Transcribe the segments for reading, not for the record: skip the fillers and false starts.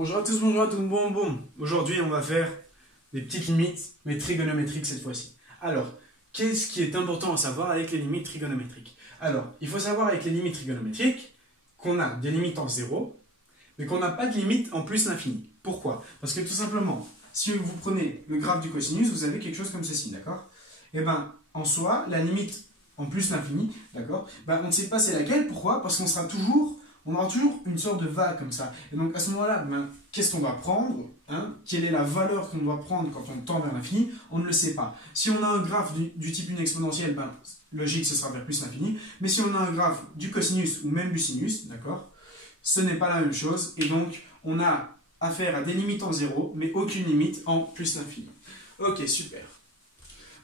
Bonjour à tous, bonjour à tout le monde. Aujourd'hui, on va faire des petites limites, mais trigonométriques cette fois-ci. Alors, qu'est-ce qui est important à savoir avec les limites trigonométriques? Alors, il faut savoir avec les limites trigonométriques qu'on a des limites en zéro, mais qu'on n'a pas de limite en plus l'infini. Pourquoi? Parce que tout simplement, si vous prenez le graphe du cosinus, vous avez quelque chose comme ceci, d'accord? Et bien, en soi, la limite en plus l'infini, d'accord? On ne sait pas c'est laquelle, pourquoi? Parce qu'on aura toujours une sorte de vague comme ça. Et donc à ce moment-là, qu'est-ce qu'on doit prendre, hein? Quelle est la valeur qu'on doit prendre quand on tend vers l'infini? On ne le sait pas. Si on a un graphe du type une exponentielle, logique, ce sera vers plus l'infini. Mais si on a un graphe du cosinus ou même du sinus, d'accord, ce n'est pas la même chose. Et donc, on a affaire à des limites en zéro, mais aucune limite en plus l'infini. Ok, super.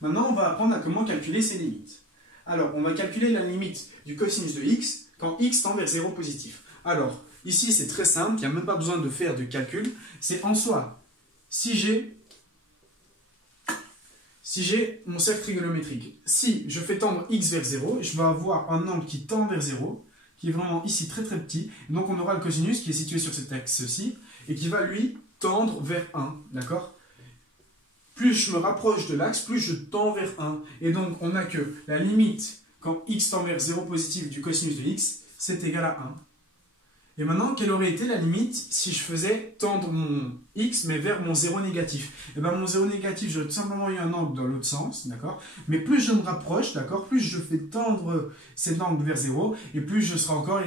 Maintenant, on va apprendre à comment calculer ces limites. Alors, on va calculer la limite du cosinus de x quand x tend vers 0 positif. Alors, ici, c'est très simple, il n'y a même pas besoin de faire de calcul. C'est en soi, si j'ai mon cercle trigonométrique, si je fais tendre x vers 0, je vais avoir un angle qui tend vers 0, qui est vraiment ici très très petit. Donc, on aura le cosinus qui est situé sur cet axe-ci, et qui va, lui, tendre vers 1, d'accord? Plus je me rapproche de l'axe, plus je tends vers 1. Et donc, on a que la limite, quand x tend vers 0 positif du cosinus de x, c'est égal à 1. Et maintenant, quelle aurait été la limite si je faisais tendre mon x, mais vers mon 0 négatif? Et bien, mon 0 négatif, j'aurais tout simplement eu un angle dans l'autre sens, d'accord? Mais plus je me rapproche, d'accord, plus je fais tendre cet angle vers 0, et plus je serai encore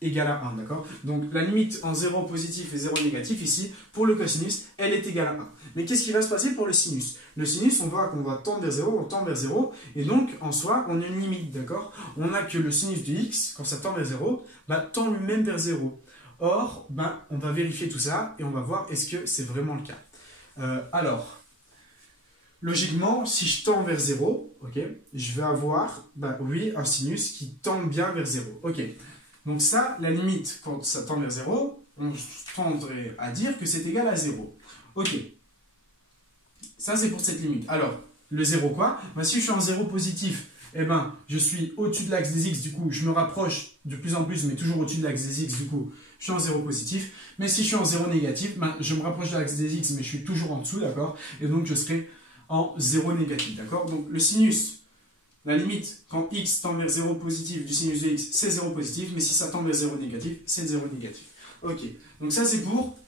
égal à 1, d'accord? Donc, la limite en 0 positif et 0 négatif, ici, pour le cosinus, elle est égale à 1. Mais qu'est-ce qui va se passer pour le sinus? Le sinus, on voit qu'on va tendre vers 0, on tend vers 0, et donc, en soi, on a une limite, d'accord? On a que le sinus de x, quand ça tend vers 0, tend lui-même vers 0. Or, on va vérifier tout ça, et on va voir est-ce que c'est vraiment le cas. Alors, logiquement, si je tends vers 0, ok, je vais avoir, oui, un sinus qui tend bien vers 0. Ok. Donc ça, la limite, quand ça tend vers 0, on tendrait à dire que c'est égal à 0. Ok. Ça, c'est pour cette limite. Alors, le 0 quoi? Si je suis en 0 positif, je suis au-dessus de l'axe des x, du coup, je me rapproche de plus en plus, mais toujours au-dessus de l'axe des x, du coup, je suis en 0 positif. Mais si je suis en 0 négatif, je me rapproche de l'axe des x, mais je suis toujours en dessous, d'accord? Et donc, je serai en 0 négatif, d'accord? Donc, le sinus, la limite, quand x tend vers 0 positif du sinus de x, c'est 0 positif, mais si ça tend vers 0 négatif, c'est 0 négatif. Ok, donc ça c'est pour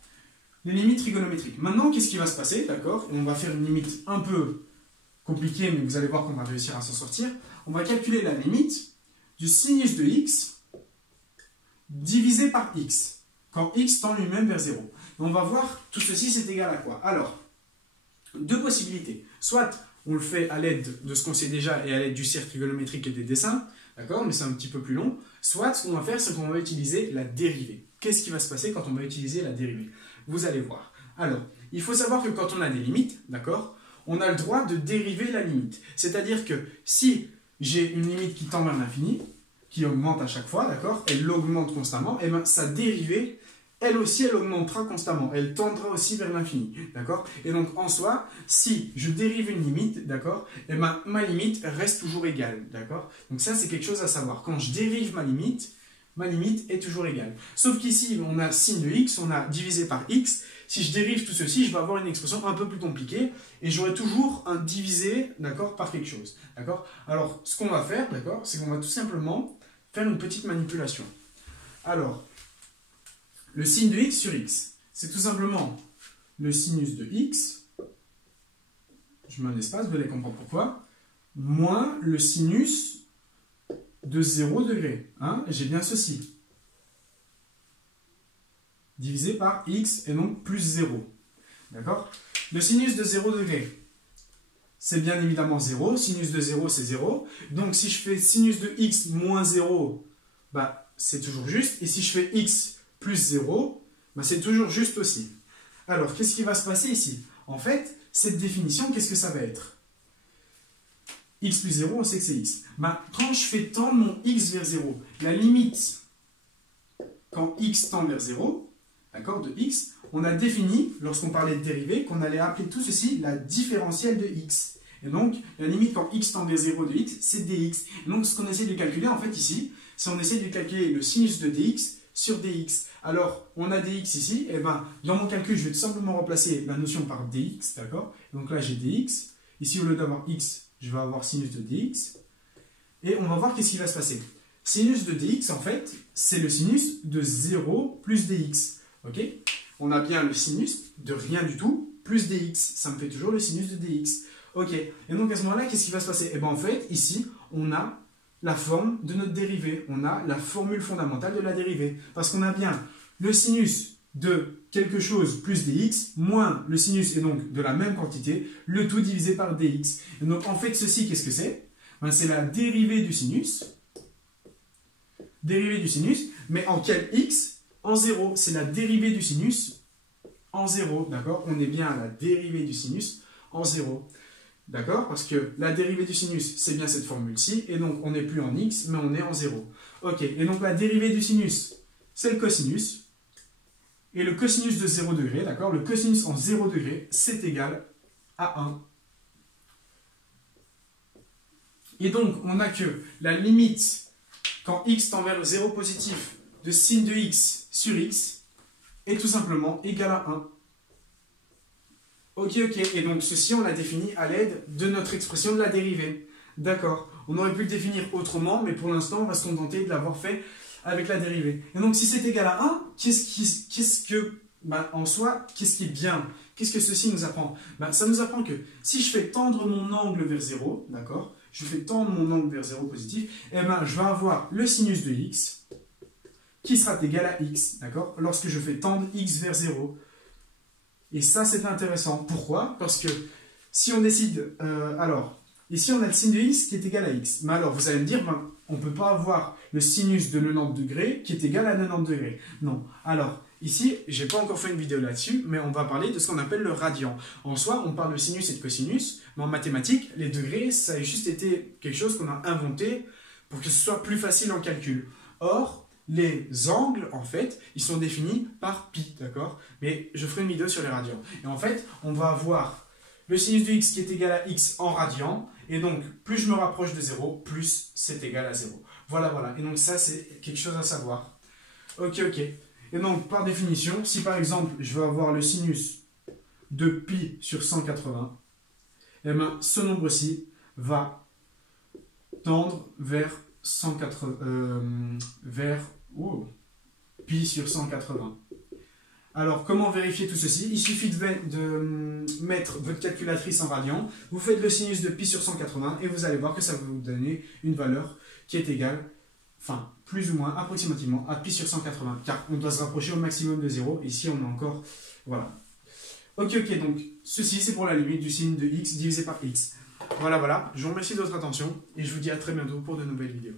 les limites trigonométriques. Maintenant, qu'est-ce qui va se passer, d'accord? Et on va faire une limite un peu compliquée, mais vous allez voir qu'on va réussir à s'en sortir. On va calculer la limite du sinus de x divisé par x, quand x tend lui-même vers 0. Et on va voir, tout ceci c'est égal à quoi? Alors, deux possibilités. Soit on le fait à l'aide de ce qu'on sait déjà et à l'aide du cercle trigonométrique et des dessins, d'accord, mais c'est un petit peu plus long. Soit ce qu'on va faire, c'est qu'on va utiliser la dérivée. Qu'est-ce qui va se passer quand on va utiliser la dérivée? Vous allez voir. Alors, il faut savoir que quand on a des limites, d'accord, on a le droit de dériver la limite. C'est-à-dire que si j'ai une limite qui tend vers l'infini, qui augmente à chaque fois, d'accord, elle augmente constamment, et sa dérivée, elle aussi, elle augmentera constamment. Elle tendra aussi vers l'infini, d'accord? Et donc, en soi, si je dérive une limite, d'accord, ma limite reste toujours égale, d'accord? Donc ça, c'est quelque chose à savoir. Quand je dérive ma limite est toujours égale. Sauf qu'ici, on a sin de x, on a divisé par x. Si je dérive tout ceci, je vais avoir une expression un peu plus compliquée, et j'aurai toujours un divisé, d'accord, par quelque chose, d'accord? Alors, ce qu'on va faire, d'accord, c'est qu'on va tout simplement faire une petite manipulation. Alors, le sin de x sur x, c'est tout simplement le sinus de x, je mets un espace, vous allez comprendre pourquoi, moins le sinus de 0 degré. Hein, j'ai bien ceci. Divisé par x et donc plus 0. D'accord? Le sinus de 0 degré, c'est bien évidemment 0. Sinus de 0, c'est 0. Donc si je fais sinus de x moins 0, c'est toujours juste. Et si je fais x plus 0, c'est toujours juste aussi. Alors, qu'est-ce qui va se passer ici? En fait, cette définition, qu'est-ce que ça va être? X plus 0, on sait que c'est x. Quand je fais tendre mon x vers 0, la limite, quand x tend vers 0, d'accord, de x, on a défini, lorsqu'on parlait de dérivée, qu'on allait appeler tout ceci la différentielle de x. Et donc, la limite quand x tend vers 0 de x, c'est dx. Et donc, ce qu'on essaie de calculer, en fait, ici, c'est on essaie de calculer le sinus de dx sur dx. Alors, on a dx ici, et ben, dans mon calcul, je vais tout simplement remplacer la notion par dx, d'accord? Donc là, j'ai dx. Ici, au lieu d'avoir x, je vais avoir sinus de dx. Et on va voir qu'est-ce qui va se passer. Sinus de dx, en fait, c'est le sinus de 0 plus dx. Ok? On a bien le sinus de rien du tout plus dx. Ça me fait toujours le sinus de dx. Ok. Et donc, à ce moment-là, qu'est-ce qui va se passer? Et bien, en fait, ici, on a la forme de notre dérivée. On a la formule fondamentale de la dérivée. Parce qu'on a bien le sinus de quelque chose plus dx, moins le sinus, et donc de la même quantité, le tout divisé par dx. Et donc, en fait, ceci, qu'est-ce que c'est? Ben, c'est la dérivée du sinus. Dérivée du sinus, mais en quel x? En 0. C'est la dérivée du sinus en 0. D'accord? On est bien à la dérivée du sinus en 0. D'accord? Parce que la dérivée du sinus, c'est bien cette formule-ci. Et donc, on n'est plus en x, mais on est en 0. Ok. Et donc, la dérivée du sinus, c'est le cosinus. Et le cosinus de 0 degré, d'accord? Le cosinus en 0 degré, c'est égal à 1. Et donc, on n'a que la limite, quand x tend vers le 0 positif, de sin de x sur x, est tout simplement égal à 1. Ok. Et donc, ceci, on l'a défini à l'aide de notre expression de la dérivée. D'accord. On aurait pu le définir autrement, mais pour l'instant, on va se contenter de l'avoir fait avec la dérivée. Et donc, si c'est égal à 1, en soi, qu'est-ce qui est bien? Qu'est-ce que ceci nous apprend? Ça nous apprend que si je fais tendre mon angle vers 0, d'accord, je fais tendre mon angle vers 0 positif, et je vais avoir le sinus de x qui sera égal à x, d'accord, lorsque je fais tendre x vers 0. Et ça, c'est intéressant. Pourquoi? Parce que si on décide... alors, ici, on a le sin de x qui est égal à x. Mais alors, vous allez me dire, on ne peut pas avoir le sinus de 90 degrés qui est égal à 90 degrés. Non. Alors, ici, je n'ai pas encore fait une vidéo là-dessus, mais on va parler de ce qu'on appelle le radian. En soi, on parle de sinus et de cosinus, mais en mathématiques, les degrés, ça a juste été quelque chose qu'on a inventé pour que ce soit plus facile en calcul. Or, les angles, en fait, ils sont définis par pi, d'accord? Mais je ferai une vidéo sur les radians. Et en fait, on va avoir le sinus de x qui est égal à x en radian, et donc, plus je me rapproche de 0, plus c'est égal à 0. Voilà. Et donc, ça, c'est quelque chose à savoir. Ok. Et donc, par définition, si par exemple, je veux avoir le sinus de pi sur 180, eh bien, ce nombre-ci va tendre vers 180, pi sur 180. Alors, comment vérifier tout ceci? Il suffit de mettre votre calculatrice en radian, vous faites le sinus de pi sur 180 et vous allez voir que ça va vous donner une valeur qui est égale, enfin, plus ou moins approximativement à pi sur 180, car on doit se rapprocher au maximum de 0. Ici, on a encore... Voilà. Ok, donc, ceci, c'est pour la limite du sin de x divisé par x. Voilà. Je vous remercie de votre attention et je vous dis à très bientôt pour de nouvelles vidéos.